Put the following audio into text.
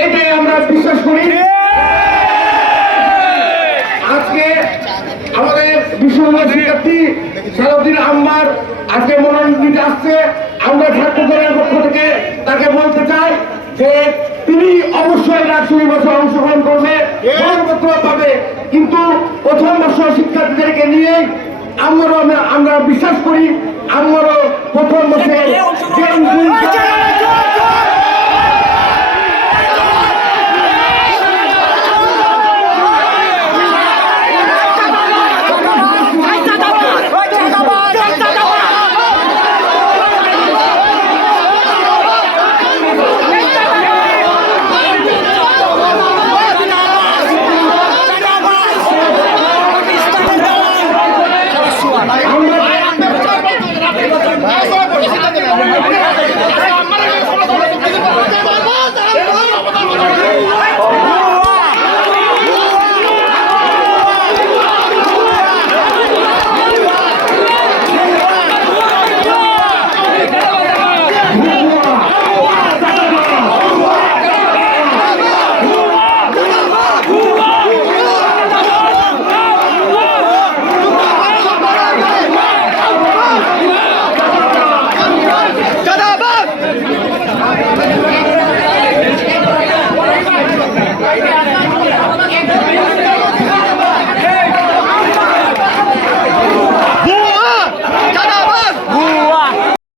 এটাই আমরা বিশ্বাস করি। আজকে আমাদের বিশ্ববিদ্যালয় শিক্ষার্থী সালাউদ্দিন আম্মার আজকে মনোনয়ন দিতে আসছে। আমরা ছাত্র দলের পক্ষ থেকে তাকে বলতে চাই যে তিনি অবশ্যই রাষ্ট্র নির্বাচনে অংশগ্রহণ করবে, মনোনয়নপত্র পাবে, কিন্তু প্রথম বর্ষ শিক্ষার্থীদেরকে নিয়ে আমরা বিশ্বাস করি আমারও প্রথম বর্ষে